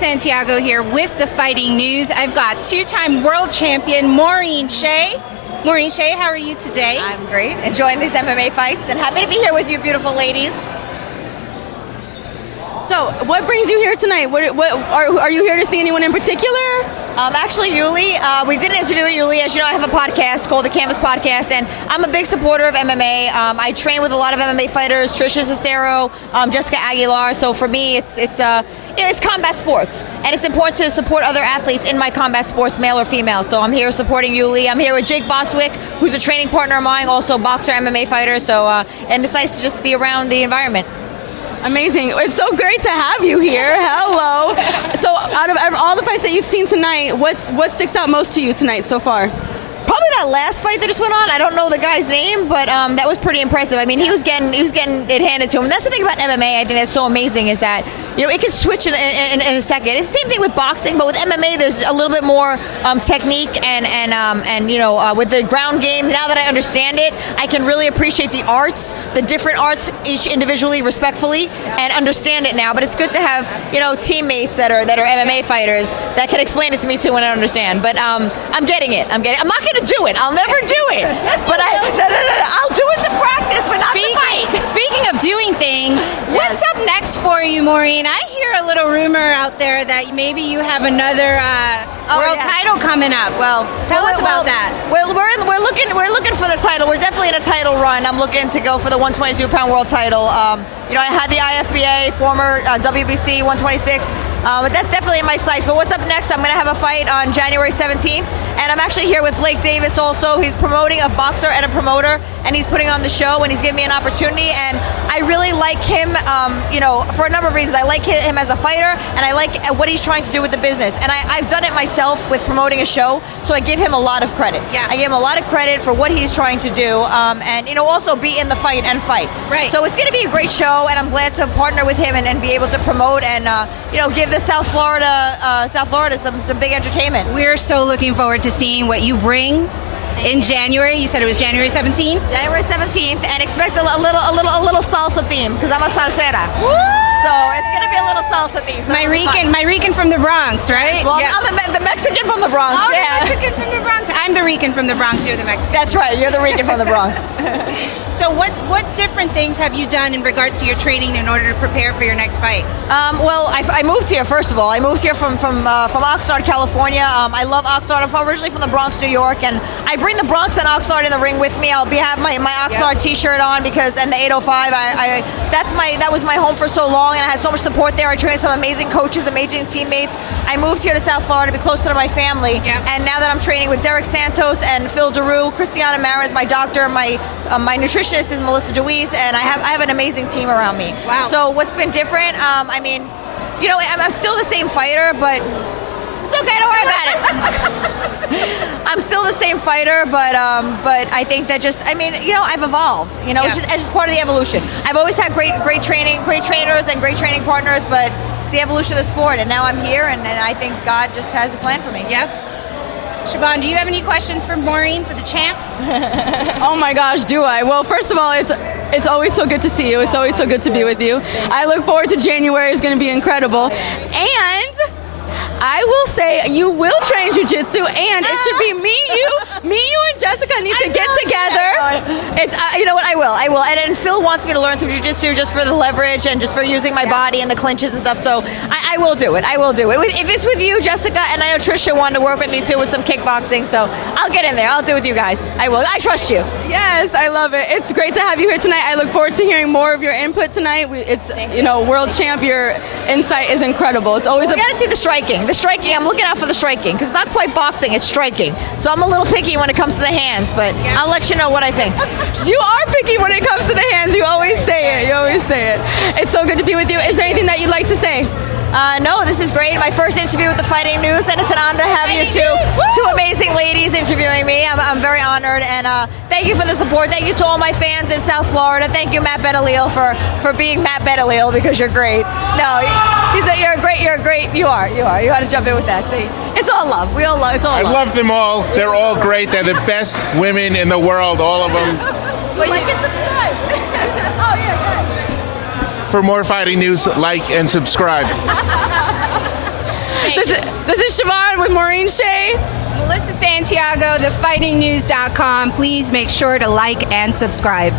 Santiago here with the Fighting News. I've got two-time world champion Maureen Shea. Maureen Shea, how are you today? I'm great. Enjoying these MMA fights and happy to be here with you beautiful ladies. So, what brings you here tonight? Are you here to see anyone in particular? Actually, Yuli, we did an interview with Yuli. As you know, I have a podcast called The Canvas Podcast, and I'm a big supporter of MMA. I train with a lot of MMA fighters, Tricia Cicero, Jessica Aguilar. So for me, it's combat sports, and it's important to support other athletes in my combat sports, male or female. So I'm here supporting Yuli. I'm here with Jake Bostwick, who's a training partner of mine, also boxer, MMA fighter. So, and it's nice to just be around the environment. Amazing. It's so great to have you here. Hello. So out of all the fights that you've seen tonight, what sticks out most to you tonight so far? Probably that last fight that just went on. I don't know the guy's name, but that was pretty impressive. I mean, he was getting it handed to him. And that's the thing about MMA. I think that's so amazing is that it can switch in a second. It's the same thing with boxing, but with MMA, there's a little bit more technique and with the ground game. Now that I understand it, I can really appreciate the arts, the different arts, each individually, respectfully, and understand it now. But it's good to have teammates that are MMA fighters that can explain it to me too when I understand. But I'm getting it. I'm not going to do it. I'll never do it. But I'll do it to practice, but not to fight. Speaking of doing things, what's up next for you, Maureen? I hear a little rumor out there that maybe you have another world title coming up. Well, tell us about that. Well, we're looking for the title. We're definitely in a title run. I'm looking to go for the 122-pound world title. I had the IFBA, former WBC 126. But that's definitely in my sights. But what's up next? I'm going to have a fight on January 17th. And I'm actually here with Blake Davis also. He's promoting a boxer and a promoter. And he's putting on the show. And he's giving me an opportunity. And I really like him, for a number of reasons. I like him as a fighter. And I like what he's trying to do with the business. And I've done it myself with promoting a show. So I give him a lot of credit. Yeah. I give him a lot of credit for what he's trying to do. And also be in the fight and fight. Right. So it's going to be a great show. And I'm glad to partner with him and be able to promote and, give the South Florida some big entertainment. We're so looking forward to seeing what you bring in January. You said it was January 17th? January 17th, and expect a little salsa theme because I'm a salsera. Woo! So it's going to be a little salsa theme. So my Rican from the Bronx, right? Well, yeah. I'm the Mexican from the Bronx. Oh, yeah. the Mexican from the Bronx. I'm the Rican from the Bronx. You're the Mexican. That's right. You're the Rican from the Bronx. So what different things have you done in regards to your training in order to prepare for your next fight? Well, I moved here, first of all. I moved here from Oxnard, California. I love Oxnard. I'm originally from the Bronx, New York, and I bring the Bronx and Oxnard in the ring with me. Have my Oxnard t-shirt on and the 805. That was my home for so long, and I had so much support there. I trained with some amazing coaches, amazing teammates. I moved here to South Florida to be closer to my family, and now that I'm training with Derek Santos and Phil DeRue, Christiana Marin is my doctor, my nutritionist is Melissa Deweese, and I have an amazing team around me. Wow. So what's been different? I'm still the same fighter, but it's okay, don't worry about it. I'm still the same fighter, but I think that I've evolved. It's just part of the evolution. I've always had great trainers and great training partners, but it's the evolution of the sport, and now I'm here, and I think God just has a plan for me. Yep. Siobhan, do you have any questions for Maureen, for the champ? Oh my gosh, do I? Well, first of all, it's always so good to see you. It's always so good to be with you. I look forward to January. It's going to be incredible. And I will say you will train jiu-jitsu, and it should be me, you, and Jessica need to get together. It's you know what, I will. And Phil wants me to learn some jiu-jitsu just for the leverage and just for using my body and the clinches and stuff. So I will do it. If it's with you, Jessica, and I know Tricia wanted to work with me too with some kickboxing. So I'll get in there. I'll do it with you guys. I will. I trust you. Yes, I love it. It's great to have you here tonight. I look forward to hearing more of your input tonight. It's world champ. Your insight is incredible. It's always we got to see the striking. I'm looking out for the striking because it's not quite boxing, it's striking. So I'm a little picky when it comes to the hands, but I'll let you know what I think. You are picky when it comes to the hands. You always say it. It's so good to be with you. Is there anything that you'd like to say? No, this is great. My first interview with the Fighting News, and it's an honor to have you two amazing ladies interviewing me. I'm very honored, and thank you for the support. Thank you to all my fans in South Florida. Thank you, Matt Betalil, for being Matt Betalil, because you're great. No, you're great. You are. You got to jump in with that. See, it's all love. We all love. It's all love. I love them all. They're all great. They're the best women in the world, all of them. Like and subscribe. Oh yeah, For more fighting news, like and subscribe. This is Siobhan with Maureen Shea. Melissa Santiago, thefightingnews.com. Please make sure to like and subscribe.